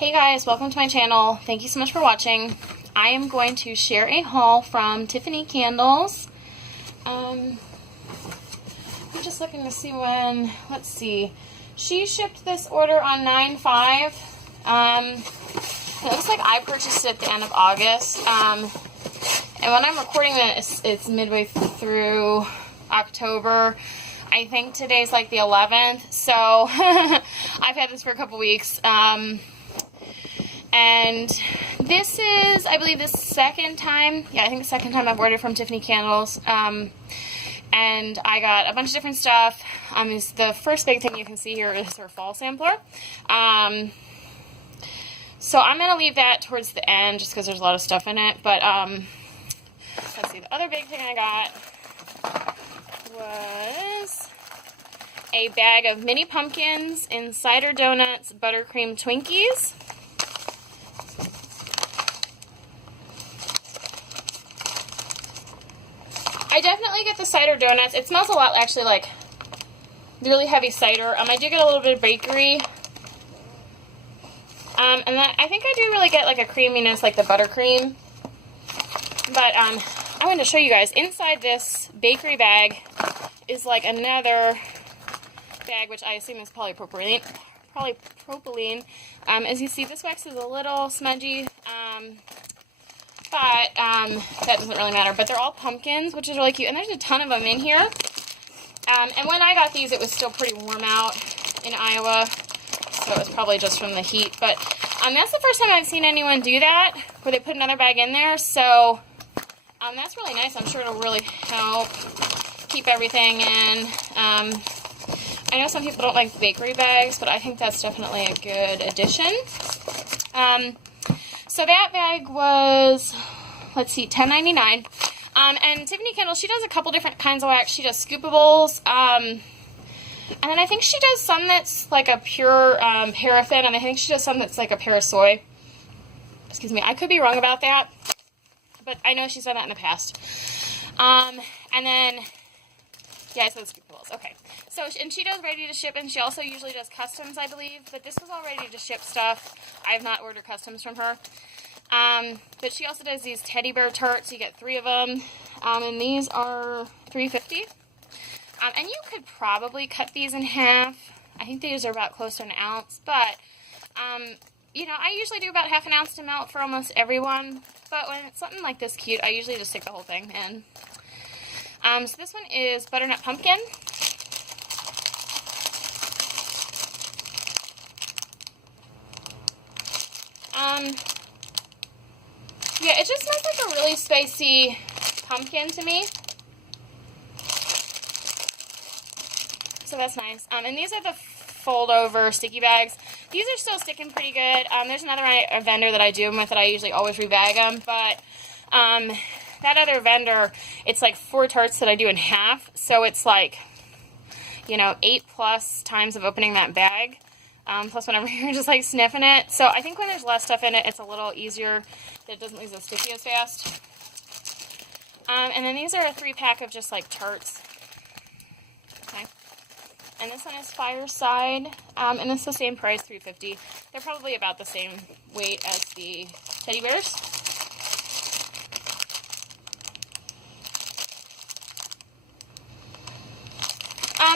Hey guys, welcome to my channel. Thank you so much for watching. I am going to share a haul from Tiffany Candles. I'm just looking to see when, let's see. She shipped this order on 9/5. It looks like I purchased it at the end of August. And when I'm recording this, it's midway through October. I think today's like the 11th, so I've had this for a couple weeks. And this is, I believe, the second time, I think the second time I've ordered from Tiffany Candles. And I got a bunch of different stuff. The first big thing you can see here is her fall sampler. So I'm going to leave that towards the end just because there's a lot of stuff in it. But let's see, the other big thing I got was a bag of mini pumpkins, cider donuts, buttercream Twinkies. I definitely get the cider donuts. It smells a lot actually like really heavy cider. I do get a little bit of bakery. And then I think I do really get like a creaminess like the buttercream. But I'm going to show you guys inside this bakery bag is like another bag, which I assume is polypropylene. As you see, this wax is a little smudgy. But that doesn't really matter. But they're all pumpkins, which is really cute. And there's a ton of them in here. And when I got these, it was still pretty warm out in Iowa. So it was probably just from the heat. But that's the first time I've seen anyone do that, where they put another bag in there. So that's really nice. I'm sure it'll really help keep everything in. I know some people don't like bakery bags, but I think that's definitely a good addition. So that bag was, let's see, $10.99. And Tiffany Candles, she does a couple different kinds of wax. She does scoopables. And then I think she does some that's like a pure paraffin, and I think she does some that's like a parasoy. Excuse me, I could be wrong about that, but I know she's done that in the past. And then, yeah, I said scoopables. Okay. So, and she does ready to ship, and she also usually does customs, I believe. But this was all ready to ship stuff. I have not ordered customs from her. But she also does these teddy bear tarts. You get 3 of them. And these are $3.50. And you could probably cut these in half. I think these are about close to an ounce. But, you know, I usually do about half an ounce to melt for almost everyone. But when it's something like this cute, I usually just stick the whole thing in. So this one is butternut pumpkin. Yeah, it just smells like a really spicy pumpkin to me. So that's nice. And these are the fold-over sticky bags. These are still sticking pretty good. There's another vendor that I do them with that I usually always rebag them, but that other vendor, it's like 4 tarts that I do in half, so it's like, you know, 8+ times of opening that bag, plus whenever you're just like sniffing it. So I think when there's less stuff in it, it's a little easier. It doesn't lose as sticky as fast. And then these are a 3-pack of just like tarts. Okay. And this one is Fireside, and it's the same price, $3.50. They're probably about the same weight as the teddy bears.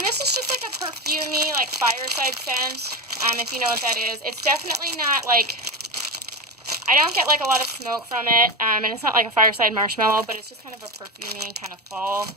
This is just like a perfumey, like Fireside scent, if you know what that is. It's definitely not like, I don't get like a lot of smoke from it, and it's not like a Fireside marshmallow, but it's just kind of a perfumey, kind of fall,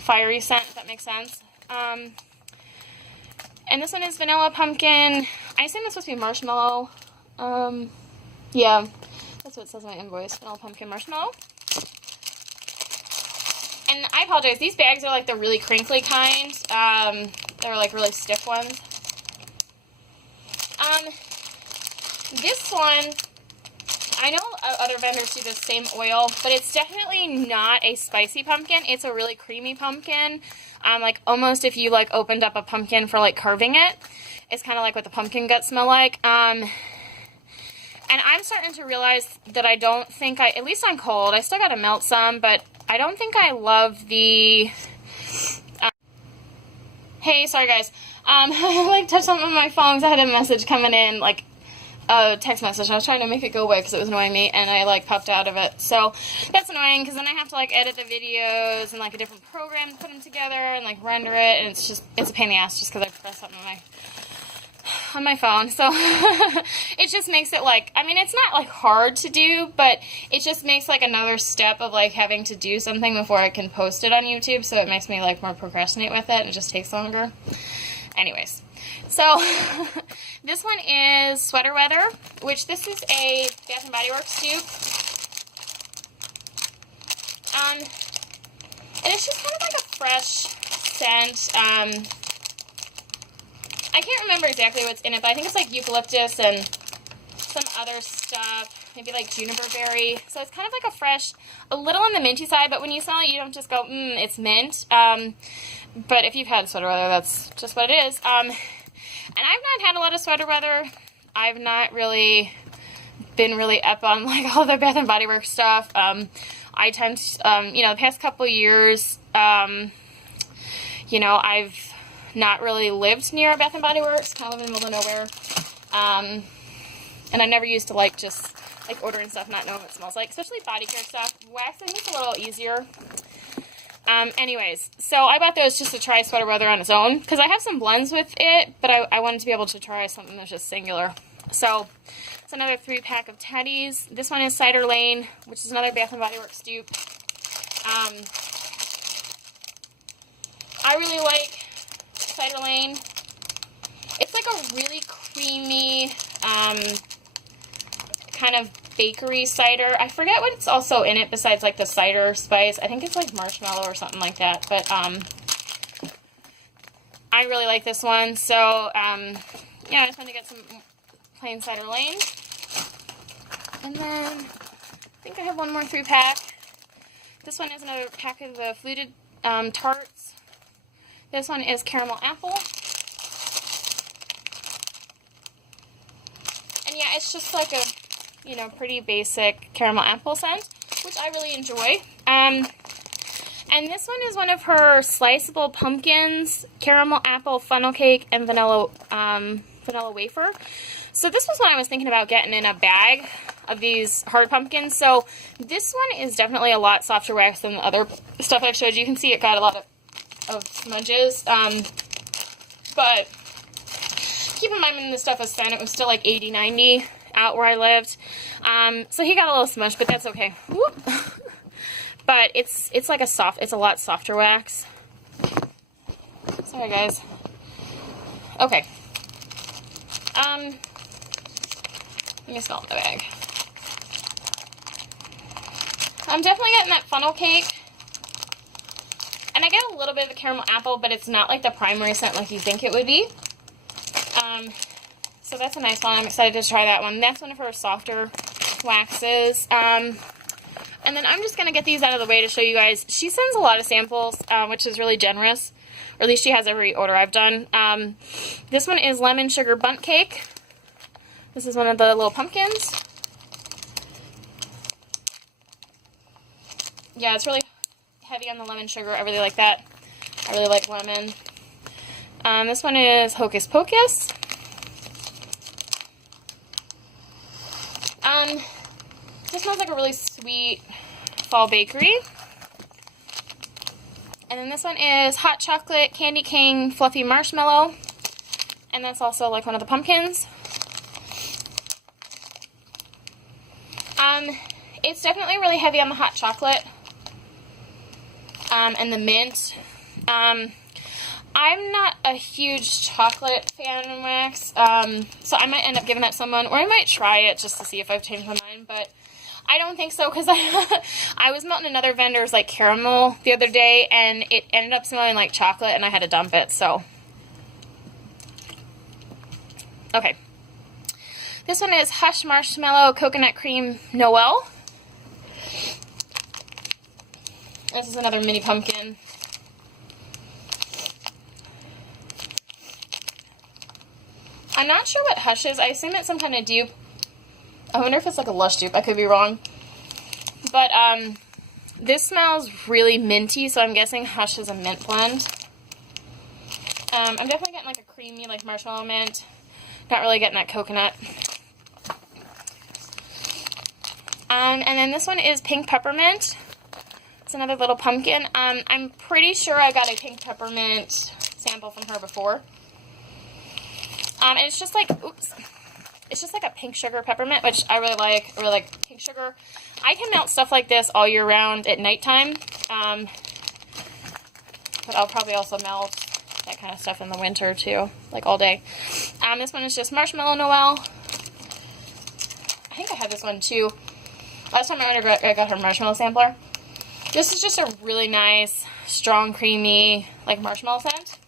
fiery scent, if that makes sense. And this one is vanilla pumpkin. I assume it's supposed to be marshmallow. Yeah, that's what it says on my invoice, vanilla pumpkin marshmallow. And I apologize, these bags are like the really crinkly kind. They're like really stiff ones. This one, I know other vendors do the same oil, but it's definitely not a spicy pumpkin. It's a really creamy pumpkin. Like almost if you like opened up a pumpkin for like carving it. It's kind of like what the pumpkin guts smell like. And I'm starting to realize that I don't think at least on cold, I still gotta melt some, but I don't think I love the, hey, sorry guys, I like touched something on my phone because I had a message coming in like a text message. I was trying to make it go away because it was annoying me, and I, like, popped out of it. So that's annoying because then I have to, like, edit the videos and, like, a different program to put them together and, like, render it, and it's a pain in the ass just because I press something on my phone. So it just makes it, like, I mean, it's not, like, hard to do, but it just makes, like, another step of, like, having to do something before I can post it on YouTube, so it makes me, like, more procrastinate with it, and it just takes longer. Anyways, so this one is Sweater Weather, which this is a Bath & Body Works dupe. And it's just kind of like a fresh scent. I can't remember exactly what's in it, but I think it's like eucalyptus and some other stuff, maybe like juniper berry. So it's kind of like a fresh, a little on the minty side, but when you smell it, you don't just go, it's mint. But if you've had Sweater Weather, that's just what it is. And I've not had a lot of Sweater Weather. I've not really been really up on, like, all the Bath & Body Works stuff. I tend to, you know, the past couple years, you know, I've not really lived near a Bath & Body Works, kind of live in the middle of nowhere. And I never used to, like, just, like, ordering stuff not knowing what it smells like, especially body care stuff. Waxing is a little easier. Anyways, so I bought those just to try Sweater Weather on its own, because I have some blends with it, but I wanted to be able to try something that's just singular. So, it's another 3-pack of Teddies. This one is Cider Lane, which is another Bath & Body Works dupe. I really like Cider Lane. It's like a really creamy, kind of bakery cider. I forget what's also in it besides, like, the cider spice. I think it's, like, marshmallow or something like that. But, I really like this one. So, yeah, I just wanted to get some plain Cider Lane. And then, I think I have one more 3-pack. This one is another pack of the fluted tarts. This one is Caramel Apple. And yeah, it's just like a, you know, pretty basic caramel apple scent, which I really enjoy. And this one is one of her sliceable pumpkins, caramel apple funnel cake, and vanilla wafer. So this was what I was thinking about getting in a bag of these hard pumpkins. So this one is definitely a lot softer wax than the other stuff I've showed you. You can see it got a lot of smudges. But keep in mind when this stuff was sent, it was still like 80, 90 out where I lived. So he got a little smudge, but that's okay. Whoop. But it's like it's a lot softer wax. Sorry, guys. Okay. Let me smell the bag. I'm definitely getting that funnel cake. And I get a little bit of the caramel apple, but it's not like the primary scent like you think it would be. So that's a nice one. I'm excited to try that one. That's one of her softer waxes. And then I'm just going to get these out of the way to show you guys. She sends a lot of samples, which is really generous. Or at least she has every order I've done. This one is Lemon Sugar Bundt Cake. This is one of the little pumpkins. Yeah, it's really heavy on the lemon sugar. I really like that. I really like lemon. This one is Hocus Pocus. This smells like a really sweet fall bakery. And then this one is Hot Chocolate Candy King Fluffy Marshmallow. And that's also like one of the pumpkins. It's definitely really heavy on the hot chocolate. And the mint. I'm not a huge chocolate fan in wax, so I might end up giving that to someone, or I might try it just to see if I've changed my mind, but I don't think so, because I was melting another vendor's, like, caramel the other day, and it ended up smelling like chocolate, and I had to dump it, so. Okay. This one is Hush Marshmallow Coconut Cream Noel. This is another mini pumpkin. I'm not sure what Hush is. I assume it's some kind of dupe. I wonder if it's like a Lush dupe. I could be wrong. But this smells really minty, so I'm guessing Hush is a mint blend. I'm definitely getting like a creamy, like marshmallow mint. Not really getting that coconut. And then this one is pink peppermint. It's another little pumpkin. I'm pretty sure I got a pink peppermint sample from her before. And it's just like, oops, it's just like a pink sugar peppermint, which I really like. I really like pink sugar. I can melt stuff like this all year round at nighttime. But I'll probably also melt that kind of stuff in the winter too, like all day. This one is just Marshmallow Noel. I think I had this one too. Last time I got her marshmallow sampler. This is just a really nice, strong, creamy, like marshmallow scent.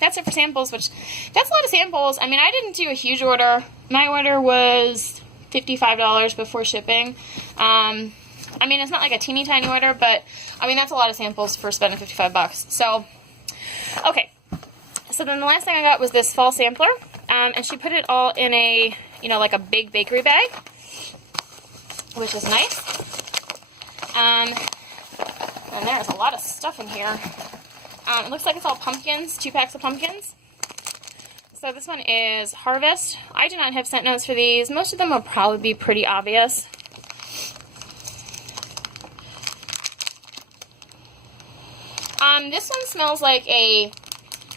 That's it for samples, which, that's a lot of samples. I mean, I didn't do a huge order. My order was $55 before shipping. I mean, it's not like a teeny tiny order, but, I mean, that's a lot of samples for spending 55 bucks. So, okay. So then the last thing I got was this fall sampler, and she put it all in a, you know, like a big bakery bag, which is nice. And there's a lot of stuff in here. It looks like it's all pumpkins, 2 packs of pumpkins. So this one is Harvest. I do not have scent notes for these. Most of them will probably be pretty obvious. This one smells like a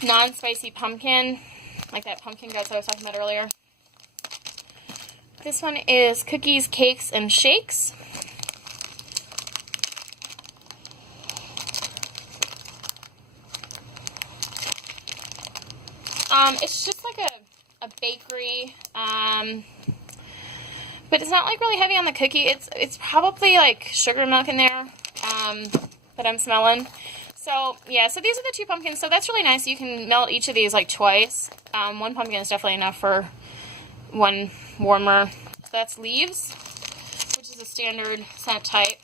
non-spicy pumpkin, like that pumpkin guts I was talking about earlier. This one is Cookies, Cakes, and Shakes. It's just like a bakery, but it's not like really heavy on the cookie. It's probably like sugar milk in there, that I'm smelling. So, yeah, so these are the 2 pumpkins. So that's really nice. You can melt each of these like twice. 1 pumpkin is definitely enough for 1 warmer. So that's Leaves, which is a standard scent type.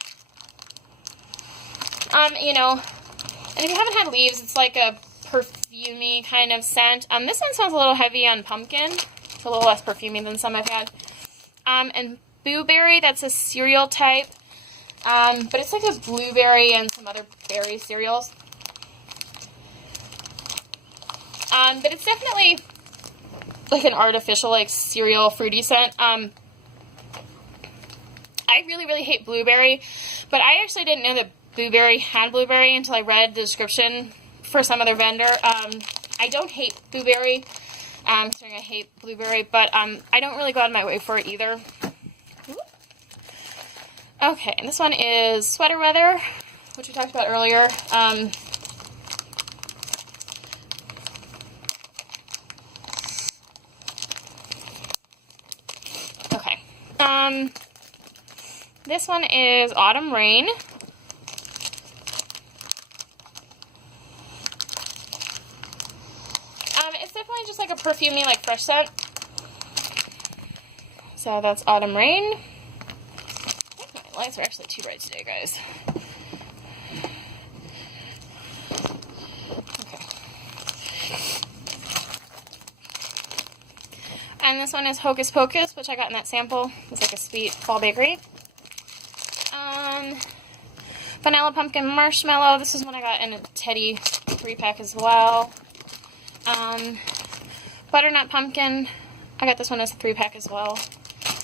You know, and if you haven't had Leaves, it's like a perfumey kind of scent. This one smells a little heavy on pumpkin. It's a little less perfumey than some I've had. And Blueberry, that's a cereal type. But it's like a blueberry and some other berry cereals. But it's definitely like an artificial, like, cereal fruity scent. I really, really hate blueberry, but I actually didn't know that blueberry had blueberry until I read the description for some other vendor. I don't hate blueberry, considering I hate blueberry, but I don't really go out of my way for it either. Okay, and this one is Sweater Weather, which we talked about earlier. Okay. This one is Autumn Rain. It's definitely just like a perfumey, like, fresh scent. So that's Autumn Rain. My lights are actually too bright today, guys. Okay. And this one is Hocus Pocus, which I got in that sample. It's like a sweet fall bakery. Vanilla Pumpkin Marshmallow. This is one I got in a Teddy 3-pack as well. Butternut Pumpkin. I got this one as a 3-pack as well.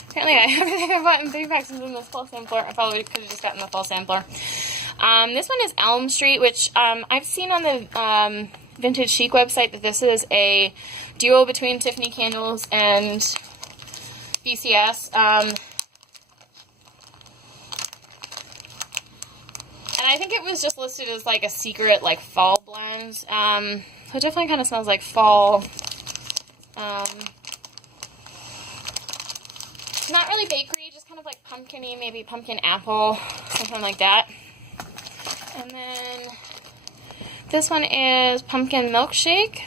Apparently I have bought in 3 packs in this fall sampler. I probably could have just gotten the fall sampler. This one is Elm Street, which I've seen on the Vintage Chic website that this is a duo between Tiffany Candles and BCS. And I think it was just listed as like a secret, like, fall blend. So it definitely kind of smells like fall. Not really bakery, just kind of like pumpkin-y, maybe pumpkin apple, something like that. And then this one is Pumpkin Milkshake.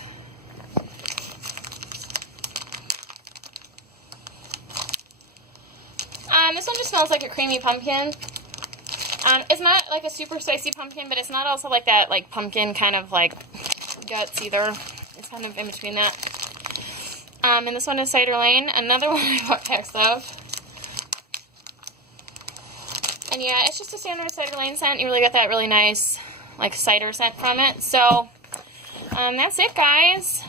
This one just smells like a creamy pumpkin. It's not like a super spicy pumpkin, but it's not also like that, like, pumpkin kind of like guts either. It's kind of in between that. And this one is Cider Lane, another one I bought packs of. And yeah, it's just a standard Cider Lane scent. You really get that really nice, like, cider scent from it. So, that's it, guys.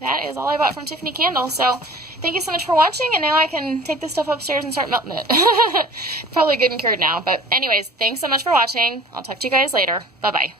That is all I bought from Tiffany Candle. So, thank you so much for watching, and now I can take this stuff upstairs and start melting it. Probably good and cured now, but anyways, thanks so much for watching. I'll talk to you guys later. Bye-bye.